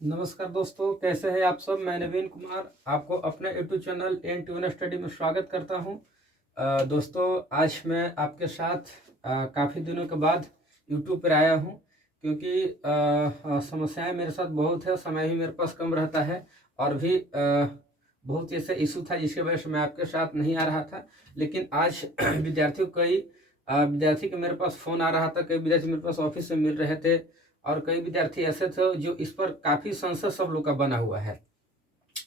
नमस्कार दोस्तों, कैसे हैं आप सब। मैं नवीन कुमार आपको अपने YouTube channel N tune study में स्वागत करता हूं। दोस्तों, आज मैं आपके साथ काफ़ी दिनों के बाद यूट्यूब पर आया हूं, क्योंकि समस्याएं मेरे साथ बहुत है, समय भी मेरे पास कम रहता है और भी बहुत ऐसे इशू था जिसकी वजह से मैं आपके साथ नहीं आ रहा था। लेकिन आज विद्यार्थी के मेरे पास फ़ोन आ रहा था, कई विद्यार्थी मेरे पास ऑफिस से मिल रहे थे और कई विद्यार्थी ऐसे थे जो इस पर काफ़ी संशय सब लोग का बना हुआ है।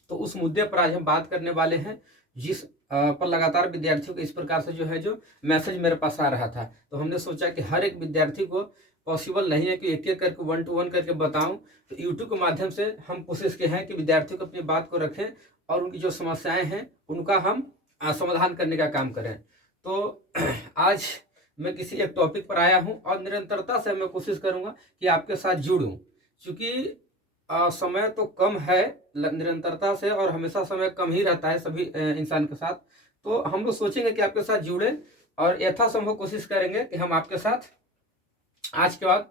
तो उस मुद्दे पर आज हम बात करने वाले हैं, जिस पर लगातार विद्यार्थियों को इस प्रकार से जो मैसेज मेरे पास आ रहा था। तो हमने सोचा कि हर एक विद्यार्थी को पॉसिबल नहीं है कि एक एक करके 1 to 1 करके बताऊं, तो यूट्यूब के माध्यम से हम कोशिश के हैं कि विद्यार्थियों को अपनी बात को रखें और उनकी जो समस्याएं हैं उनका हम समाधान करने का काम करें। तो आज मैं किसी एक टॉपिक पर आया हूं और निरंतरता से मैं कोशिश करूंगा कि आपके साथ जुड़ूं, क्योंकि समय तो कम है निरंतरता से, और हमेशा समय कम ही रहता है सभी इंसान के साथ। तो हम लोग सोचेंगे कि आपके साथ जुड़े और यथासंभव कोशिश करेंगे कि हम आपके साथ आज के बाद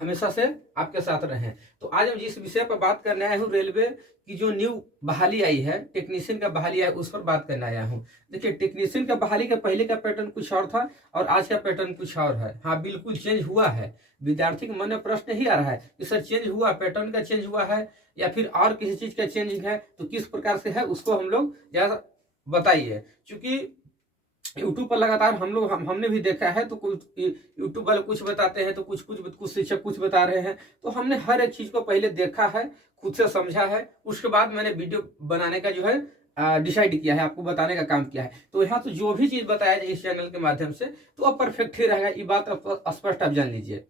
हमेशा से आपके साथ रहें। तो आज हम जिस विषय पर बात करने आए हूँ, रेलवे की जो न्यू बहाली आई है, टेक्नीशियन का बहाली आई, उस पर बात करने आया हूँ। देखिए, टेक्नीशियन का बहाली का पहले का पैटर्न कुछ और था और आज का पैटर्न कुछ और है। हाँ, बिल्कुल चेंज हुआ है। विद्यार्थी के मन में प्रश्न ही आ रहा है कि सर चेंज हुआ, पैटर्न का चेंज हुआ है या फिर और किसी चीज का चेंजिंग है, तो किस प्रकार से है उसको हम लोग ज्यादा बताइए। क्योंकि यूट्यूब पर लगातार हमने भी देखा है, तो कुछ यूट्यूब वाले कुछ बताते हैं, तो कुछ शिक्षक कुछ बता रहे हैं। तो हमने हर एक चीज को पहले देखा है, खुद से समझा है, उसके बाद मैंने वीडियो बनाने का डिसाइड किया है, आपको बताने का काम किया है। तो यहाँ तो जो भी चीज बताया जाए इस चैनल के माध्यम से, तो अब परफेक्ट ही रहेगा, ये बात स्पष्ट आप जान लीजिए।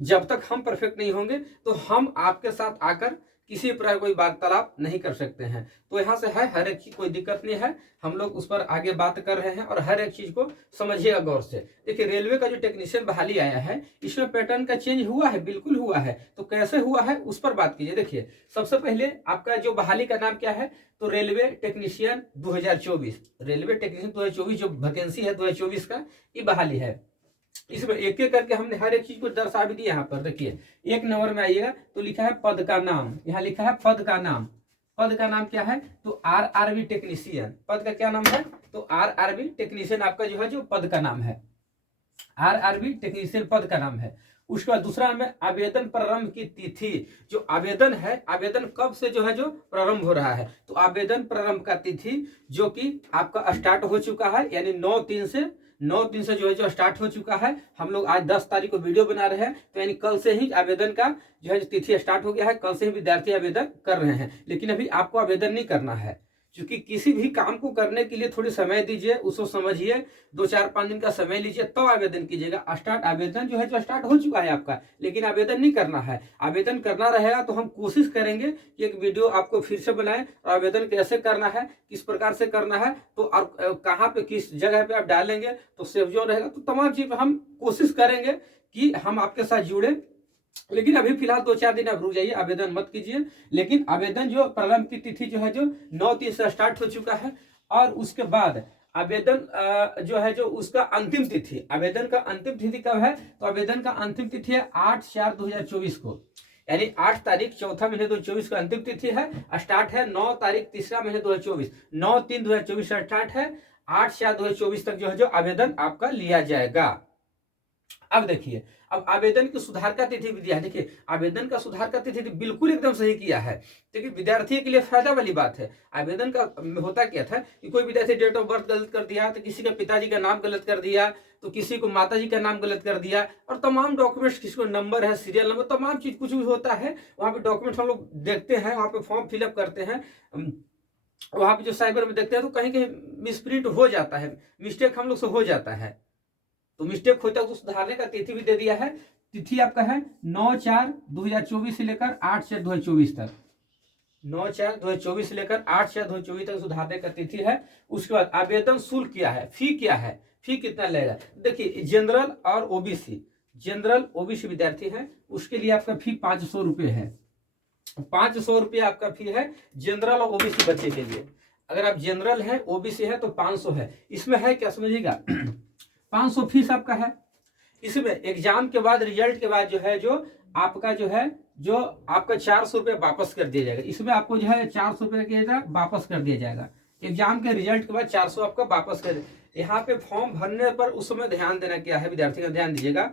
जब तक हम परफेक्ट नहीं होंगे तो हम आपके साथ आकर किसी प्रकार कोई वार्तालाप नहीं कर सकते हैं। तो यहाँ से है, हर एक चीज कोई दिक्कत नहीं है, हम लोग उस पर आगे बात कर रहे हैं और हर एक चीज को समझिएगा गौर से। देखिए, रेलवे का जो टेक्नीशियन बहाली आया है, इसमें पैटर्न का चेंज हुआ है, बिल्कुल हुआ है। तो कैसे हुआ है उस पर बात कीजिए। देखिए, सबसे पहले आपका जो बहाली का नाम क्या है, तो रेलवे टेक्नीशियन 2024, रेलवे टेक्नीशियन 2024 जो वैकेंसी है 2024 का, ये बहाली है। इसमें एक एक करके हमने हर एक चीज को दर्शा भी दिया। यहाँ पर देखिए, 1 नंबर में आइएगा तो लिखा है पद का नाम, यहाँ लिखा है पद का नाम। पद का नाम क्या है, तो RRB टेक्नीशियन। पद का क्या नाम है, तो RRB टेक्नीशियन आपका जो पद का नाम है, RRB टेक्नीशियन पद का नाम है। उसके बाद दूसरा में आवेदन प्रारंभ की तिथि, जो आवेदन है, आवेदन कब से जो प्रारंभ हो रहा है, तो आवेदन प्रारंभ का तिथि जो कि आपका स्टार्ट हो चुका है, यानी 9/3 से जो स्टार्ट हो चुका है। हम लोग आज 10 तारीख को वीडियो बना रहे हैं, तो यानी कल से ही आवेदन का तिथि स्टार्ट हो गया है, कल से ही विद्यार्थी आवेदन कर रहे हैं। लेकिन अभी आपको आवेदन नहीं करना है, क्योंकि किसी भी काम को करने के लिए थोड़ी समय दीजिए, उसको समझिए, 2-4-5 दिन का समय लीजिए, तब तो आवेदन कीजिएगा। आवेदन जो स्टार्ट हो चुका है आपका, लेकिन आवेदन नहीं करना है। आवेदन करना रहेगा तो हम कोशिश करेंगे कि एक वीडियो आपको फिर से बनाएं, और आवेदन कैसे करना है, किस प्रकार से करना है, तो और कहाँ पे किस जगह पे आप डालेंगे तो सेफ जोन रहेगा, तो तमाम चीज हम कोशिश करेंगे कि हम आपके साथ जुड़े। लेकिन अभी फिलहाल 2-4 दिन आप रुक जाइए, आवेदन मत कीजिए। लेकिन आवेदन जो प्रारंभ की तिथि जो 9/3 से स्टार्ट हो चुका है, और उसके बाद आवेदन जो उसका अंतिम तिथि, आवेदन का अंतिम तिथि कब है, तो आवेदन का अंतिम तिथि है 8/4/2024 को, यानी 8 तारीख चौथा महीने 2024 का अंतिम तिथि है। स्टार्ट है 9 तारीख तीसरा महीने 2024, 9/3/2024 से स्टार्ट है, 8/4/2024 तक जो आवेदन आपका लिया जाएगा। अब देखिए, अब आवेदन की सुधार का तिथि भी दिया है। देखिए, आवेदन का सुधार का तिथि बिल्कुल एकदम सही किया है, क्योंकि विद्यार्थी के लिए फायदा वाली बात है। आवेदन का होता क्या था कि कोई विद्यार्थी डेट ऑफ बर्थ गलत कर दिया, तो किसी का पिताजी का नाम गलत कर दिया, तो किसी को माताजी का नाम गलत कर दिया, और तमाम डॉक्यूमेंट्स, किसी को नंबर है, सीरियल नंबर, तमाम चीज कुछ भी होता है, वहाँ पे डॉक्यूमेंट्स हम लोग देखते हैं, वहाँ पे फॉर्म फिलअप करते हैं, वहाँ पे जो साइबर में देखते हैं, तो कहीं कहीं मिसप्रिंट हो जाता है, मिस्टेक हम लोग से हो जाता है। तो मिस्टेक होता है तो सुधारने का तिथि भी दे दिया है। तिथि आपका है 9/4/2024 से लेकर 8/4/2024 तक, 9/4/2024 से लेकर 8/4/2024 तक सुधारने का तिथि है। उसके बाद आवेदन शुल्क क्या है, फी क्या है, फी कितना लगेगा। देखिए, जनरल और ओबीसी, जनरल ओबीसी विद्यार्थी है, उसके लिए आपका फी 500 रुपये है। 500 रुपये आपका फी है जनरल और ओबीसी बच्चे के लिए। अगर आप जनरल है, ओबीसी है, तो 500 है। इसमें है क्या, समझिएगा, 500 फीस आपका है। इसमें एग्जाम के बाद, रिजल्ट के बाद जो आपका जो है जो आपका 400 रुपये वापस कर दिया जाएगा। इसमें आपको जो है 400 रुपये के वापस कर दिया जाएगा। एग्जाम के रिजल्ट के बाद 400 आपका वापस कर। यहाँ पे फॉर्म भरने पर उस समय ध्यान देना क्या है विद्यार्थी का, ध्यान दीजिएगा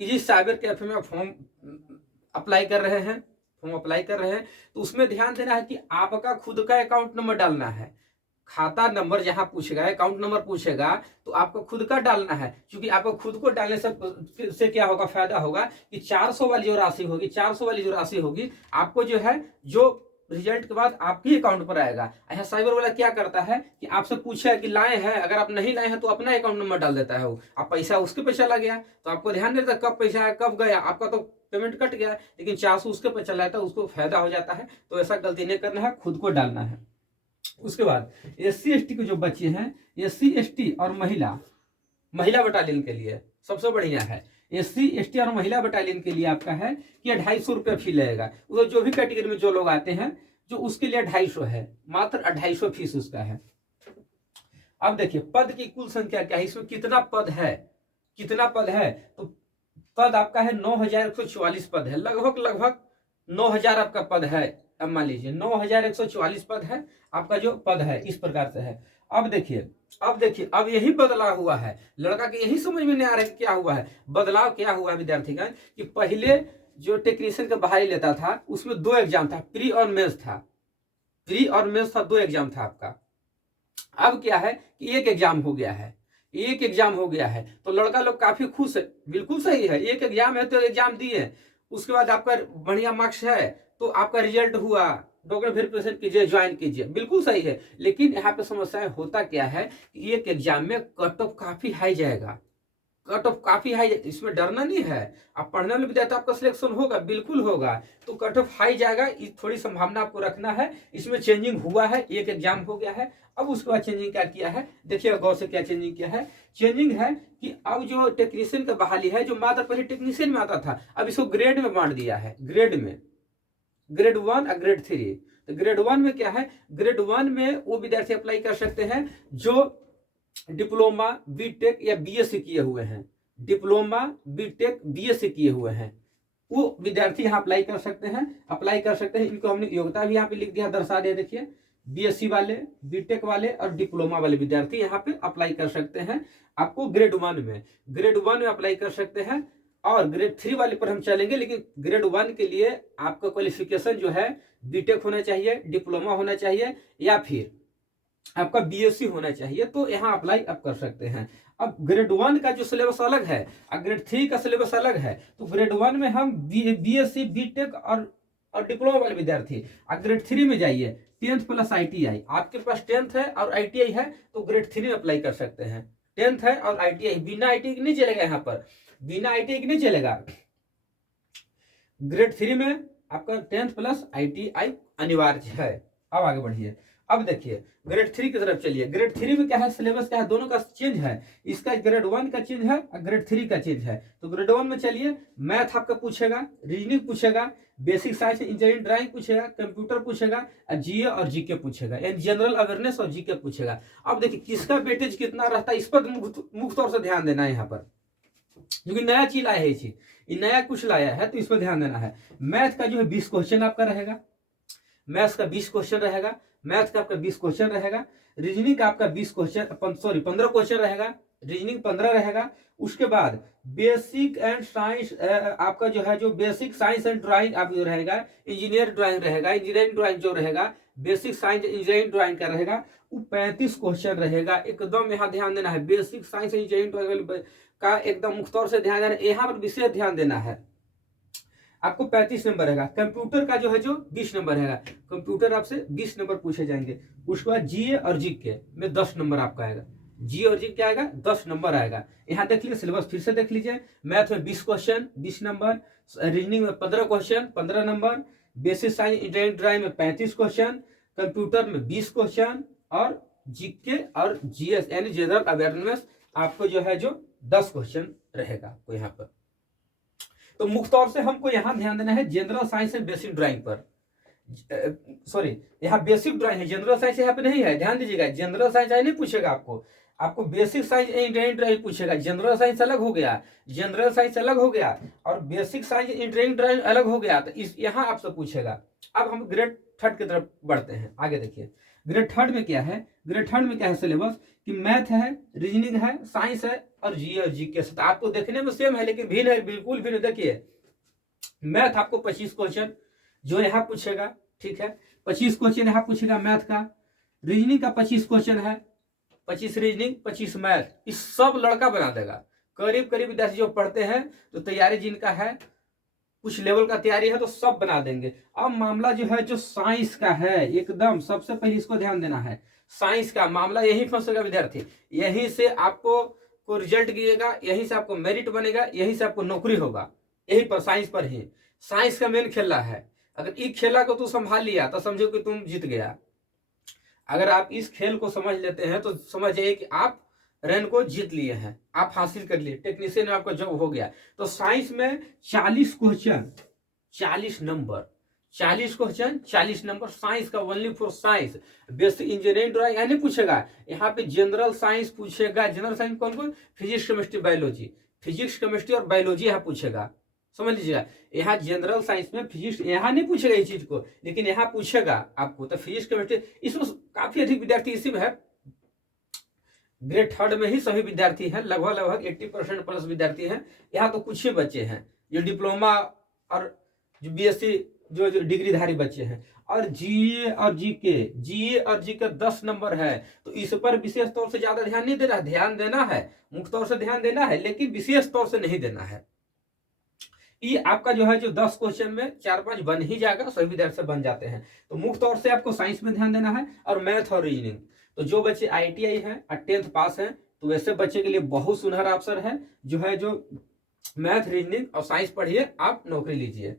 कि जिस साइबर कैफे में फॉर्म अप्लाई कर रहे हैं, तो उसमें ध्यान देना है कि आपका खुद का अकाउंट नंबर डालना है। खाता नंबर जहां पूछेगा, अकाउंट नंबर पूछेगा, तो आपको खुद का डालना है। क्योंकि आपको खुद को डालने से क्या होगा, फायदा होगा कि 400 वाली जो राशि होगी, 400 वाली जो राशि होगी आपको जो है जो रिजल्ट के बाद आपके अकाउंट पर आएगा। यहाँ साइबर वाला क्या करता है कि आपसे पूछे कि लाए हैं, अगर आप नहीं लाए हैं तो अपना अकाउंट नंबर डाल देता है वो, आप पैसा उसके पे चला गया तो आपको ध्यान देता कब पैसा आया कब गया, आपका तो पेमेंट कट गया, लेकिन 400 उसके पे चला जाता है, उसको फायदा हो जाता है। तो ऐसा गलती नहीं करना है, खुद को डालना है। उसके बाद SC/ST के जो बच्चे हैं, SC/ST और महिला बटालियन के लिए सबसे बढ़िया है। SC/ST और महिला बटालियन के लिए आपका है कि 250 रुपया फी लगेगा। उधर जो भी कैटेगरी में जो लोग आते हैं जो उसके लिए 250 है, मात्र 250 फीस उसका है। अब देखिए पद की कुल संख्या क्या है, इसमें कितना पद है, तो पद आपका है 9144 पद है, लगभग 9000 आपका पद है। अब मान लीजिए 9144 पद है आपका, जो पद है इस प्रकार से है। अब देखिए अब यही बदलाव हुआ है, लड़का के यही समझ में नहीं आ रहा है क्या हुआ है। बदलाव क्या हुआ है विद्यार्थी का कि पहले जो टेक्नीशियन का बहाली लेता था उसमें 2 एग्जाम था, प्री और मेंस था, 2 एग्जाम था आपका। अब क्या है कि एक एग्जाम हो गया है, तो लड़का लोग काफी खुश है। बिल्कुल सही है, एक एग्जाम है तो एग्जाम दिए, उसके बाद आपका बढ़िया मार्क्स है तो आपका रिजल्ट हुआ, डॉक्यूमेंट वेरिफिकेशन कीजिए, ज्वाइन कीजिए, बिल्कुल सही है। लेकिन यहाँ पे समस्या होता क्या है कि एक एग्जाम में कट ऑफ काफी हाई जाएगा, इसमें डरना नहीं है। आप पढ़ने वाले विद्यार्थी आपका सिलेक्शन होगा, बिल्कुल होगा, तो कट ऑफ हाई जाएगा, थोड़ी संभावना आपको रखना है। इसमें चेंजिंग हुआ है, एक एग्जाम हो गया है। अब उसके बाद चेंजिंग क्या किया है, देखिए गौर से क्या चेंजिंग किया है। चेंजिंग है कि अब जो टेक्नीशियन का बहाली है, जो मात्र पहले टेक्नीशियन में आता था, अब इसको ग्रेड में बांट दिया है, ग्रेड 1 और ग्रेड 3। तो ग्रेड 1 में क्या है, ग्रेड 1 में वो विद्यार्थी अप्लाई कर सकते हैं जो डिप्लोमा बीटेक या बीएससी किए हुए हैं, किए हुए हैं, वो विद्यार्थी यहाँ अप्लाई कर सकते हैं। इनको हमने योग्यता भी यहाँ पे लिख दिया, दर्शा दिया। देखिए बीएससी वाले, बीटेक वाले और डिप्लोमा वाले विद्यार्थी यहाँ पे अप्लाई कर सकते हैं। आपको ग्रेड 1 में अप्लाई कर सकते हैं। और ग्रेड 3 वाले पर हम चलेंगे, लेकिन ग्रेड 1 के लिए आपका क्वालिफिकेशन जो है बीटेक होना चाहिए, डिप्लोमा होना चाहिए या फिर आपका बीएससी होना चाहिए, तो यहाँ अप्लाई आप कर सकते हैं। अब ग्रेड 1 का जो सिलेबस अलग है और ग्रेड 3 का सिलेबस अलग है, तो ग्रेड 1 में हम बीएससी, बीटेक और डिप्लोमा वाले विद्यार्थी, और ग्रेड 3 में जाइए 10th प्लस ITI। आपके पास 10th है और ITI है तो ग्रेड 3 में अप्लाई कर सकते हैं। 10th है और ITI, बिना ITI के नहीं चलेगा, यहाँ पर बिना ITI के नहीं चलेगा। ग्रेड 3 में आपका 10th प्लस ITI अनिवार्य है। अब आगे बढ़िए, अब देखिए ग्रेड 3 की तरफ चलिए। ग्रेड 3 में क्या है, सिलेबस क्या है, दोनों का चेंज है। इसका ग्रेड 1 का चेंज है और ग्रेड 3 का चेंज है। तो ग्रेड 1 में चलिए, मैथ आपका पूछेगा, रीजनिंग पूछेगा, बेसिक साइंस इंजीनियरिंग ड्राइंग पूछेगा, कंप्यूटर पूछेगा, जीए और जीके पूछेगा, यानी जनरल अवेयरनेस और जीके पूछेगा। अब देखिए किसका वेटेज कितना रहता है, इस पर मुख्य तौर से ध्यान देना है यहाँ पर, क्योंकि नया चीज लाया है, ये नया कुछ लाया है, तो इस पर ध्यान देना है। मैथ का जो है 20 क्वेश्चन आपका रहेगा, मैथ्स का 20 क्वेश्चन रहेगा, मैथ का आपका 20 क्वेश्चन रहेगा, रीजनिंग का आपका 15 क्वेश्चन रहेगा, रीजनिंग 15 रहेगा। उसके बाद बेसिक एंड साइंस आपका जो है, जो बेसिक साइंस एंड ड्राइंग आप जो रहेगा, इंजीनियरिंग ड्राइंग जो रहेगा, बेसिक साइंस इंजीनियरिंग ड्राइंग का रहेगा, वो 35 क्वेश्चन रहेगा। एकदम यहाँ ध्यान देना है, बेसिक साइंस इंजीनियरिंग ड्राइंग का एकदम मुख्य तौर से ध्यान देना, यहाँ पर विशेष ध्यान देना है। आपको 35 नंबर रहेगा। कंप्यूटर का जो है जो 20 नंबर रहेगा, कंप्यूटर आपसे 20 नंबर पूछे जाएंगे। उसके बाद जीए और जीके में 10 नंबर आपका आएगा, जी और जी क्या आएगा, 10 नंबर आएगा। यहाँ देख लीजिए, सिलेबस फिर से देख लीजिए। मैथ में 20 क्वेश्चन 20 नंबर, रीजनिंग में 15 question 15 number, basic science engineering drawing में 35 क्वेश्चन, कंप्यूटर में 20 क्वेश्चन, और जीके और जीएस यानी जनरल अवेयरनेस आपको जो है जो 10 क्वेश्चन रहेगा आपको यहाँ पर। तो मुख्य तौर से हमको यहाँ ध्यान देना है general science and basic drawing पर। सॉरी, यहाँ बेसिक ड्राइंग है, जनरल साइंस यहाँ पे नहीं है, ध्यान दीजिएगा। जनरल साइंस नहीं पूछेगा आपको, आपको बेसिक साइंस इंजीनियरिंग ड्राइंग पूछेगा, जनरल साइंस अलग हो गया, जनरल साइंस अलग हो गया और बेसिक साइंस इंजीनियरिंग ड्राइंग अलग हो गया। तो इस यहाँ आपसे पूछेगा। अब हम ग्रेड थर्ड की तरफ बढ़ते हैं, आगे देखिए ग्रेड थर्ड में क्या है। ग्रेड थर्ड में क्या है सिलेबस कि मैथ है, रीजनिंग है, साइंस है और जीए और जीके। तो आपको देखने में सेम है लेकिन भिन्न है, बिल्कुल भिन्न। देखिए मैथ आपको 25 क्वेश्चन जो यहाँ पूछेगा, ठीक है, 25 क्वेश्चन यहाँ पूछेगा मैथ का। रीजनिंग का 25 क्वेश्चन है, 25 रीजनिंग 25 मैथ। इस सब लड़का बना देगा। करीब करीब विद्यार्थी जो पढ़ते हैं तो तैयारी जिनका है, कुछ लेवल का तैयारी है तो सब बना देंगे। अब मामला जो है जो साइंस का है, एकदम सबसे पहले इसको ध्यान देना है। साइंस का मामला यही फंसेगा विद्यार्थी, यहीं से आपको को रिजल्ट गिरेगा, यहीं से आपको मेरिट बनेगा, यहीं से आपको नौकरी होगा, यही पर साइंस पर ही। साइंस का मेन खेला है। अगर इस खेला को तू संभाल लिया तो समझो कि तुम जीत गया। अगर आप इस खेल को समझ लेते हैं तो समझिए कि आप रन को जीत लिए हैं, आप हासिल कर लिए, टेक्नीशियन में आपका जॉब हो गया। तो साइंस में 40 question 40 number, 40 question 40 number science का, only for science. Basic engineering drawing यानी पूछेगा, यहाँ पे जनरल साइंस पूछेगा। जनरल साइंस कौन कौन? Physics chemistry biology, physics chemistry और बायोलॉजी यहाँ पूछेगा, समझ लीजिएगा। यहाँ जनरल साइंस में फिजिक्स यहाँ नहीं पूछेगा इस चीज को, लेकिन यहाँ पूछेगा आपको। तो फिजिक्स केमिस्ट्री इसमें काफी अधिक विद्यार्थी इसी में है। ग्रेड थर्ड में ही सभी विद्यार्थी हैं, लगभग लगभग 80% प्लस विद्यार्थी हैं। यहाँ तो कुछ ही बच्चे हैं जो डिप्लोमा और जो बीएससी जो डिग्रीधारी बच्चे हैं। और जीए और जीके 10 नंबर है। तो इस पर विशेष तौर से ज्यादा ध्यान नहीं देना है, ध्यान देना है, मुख्य तौर से ध्यान देना है, लेकिन विशेष तौर से नहीं देना है। ये आपका जो है जो 10 क्वेश्चन में 4-5 बन ही जाएगा, सभी विद्यार्थी से बन जाते हैं। तो मुख्य तौर से आपको साइंस में ध्यान देना है और मैथ और रीजनिंग। तो जो बच्चे आईटीआई है और 10th पास है तो वैसे बच्चे के लिए बहुत सुनहरा अवसर है, जो है जो मैथ रीजनिंग और साइंस पढ़िए, आप नौकरी लीजिए।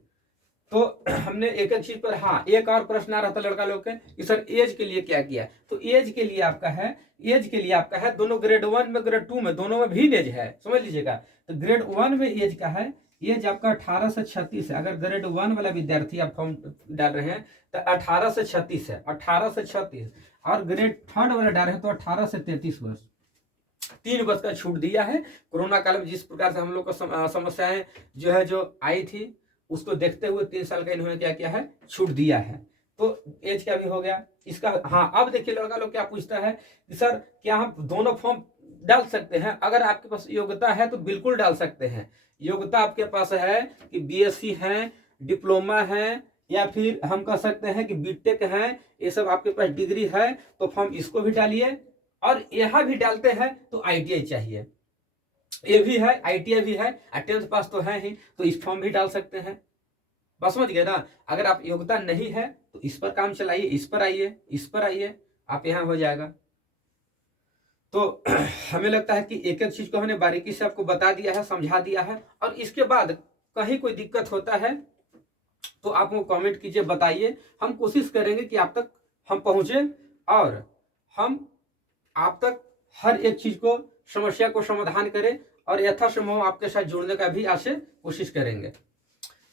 तो हमने एक एक चीज पर, हाँ एक और प्रश्न आ रहा था लड़का लोग के कि सर एज के लिए क्या किया। तो एज के लिए आपका है, एज के लिए आपका है दोनों ग्रेड 1 में ग्रेड 2 में दोनों में भी एज है, समझ लीजिएगा। तो ग्रेड 1 में एज का है, एज आपका 18 से 36 है। अगर ग्रेड 1 वाला विद्यार्थी आप फॉर्म डाल रहे हैं तो 18 से 36 है, 18 से 36। और ग्रेड थर्ड वाला डाल रहे हैं तो 18 से 33 वर्ष, 3 वर्ष का छूट दिया है। कोरोना काल में जिस प्रकार से हम लोग को समस्याएं जो है जो आई थी, उसको देखते हुए 3 साल का इन्होंने क्या किया है, छूट दिया है। तो एज क्या भी हो गया इसका। हाँ अब देखिए लड़का लोग क्या पूछता है कि सर क्या हम दोनों फॉर्म डाल सकते हैं? अगर आपके पास योग्यता है तो बिल्कुल डाल सकते हैं। योग्यता आपके पास है कि बीएससी है, डिप्लोमा है, या फिर हम कह सकते हैं कि बीटेक है, ये सब आपके पास डिग्री है तो फॉर्म इसको भी डालिए। और यहाँ भी डालते हैं तो आईटीआई चाहिए, ये भी है, आईटीआई भी है, 10th पास तो है ही, तो इस फॉर्म भी डाल सकते हैं। बस समझ गए ना। अगर आप योग्यता नहीं है तो इस पर काम चलाइए, इस पर आइए, इस पर आइए, आप यहाँ हो जाएगा। तो हमें लगता है कि एक एक चीज को हमने बारीकी से आपको बता दिया है, समझा दिया है। और इसके बाद कहीं कोई दिक्कत होता है तो आप वो कमेंट कीजिए, बताइए। हम कोशिश करेंगे कि आप तक हम पहुंचे और हम आप तक हर एक चीज को, समस्या को समाधान करें और यथासंभव आपके साथ जुड़ने का भी आपसे कोशिश करेंगे।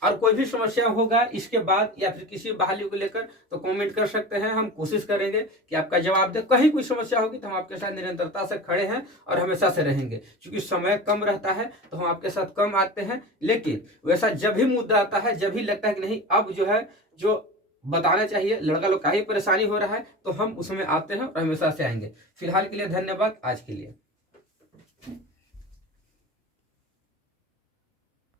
और कोई भी समस्या होगा इसके बाद या फिर किसी बहाली को लेकर तो कमेंट कर सकते हैं, हम कोशिश करेंगे कि आपका जवाब दे। कहीं कोई समस्या होगी तो हम आपके साथ निरंतरता से खड़े हैं और हमेशा से रहेंगे। क्योंकि समय कम रहता है तो हम आपके साथ कम आते हैं, लेकिन वैसा जब भी मुद्दा आता है, जब भी लगता है कि नहीं अब जो है जो बताना चाहिए, लड़का लोग का ही परेशानी हो रहा है, तो हम उसमें आते हैं और हमेशा से आएंगे। फिलहाल के लिए धन्यवाद, आज के लिए।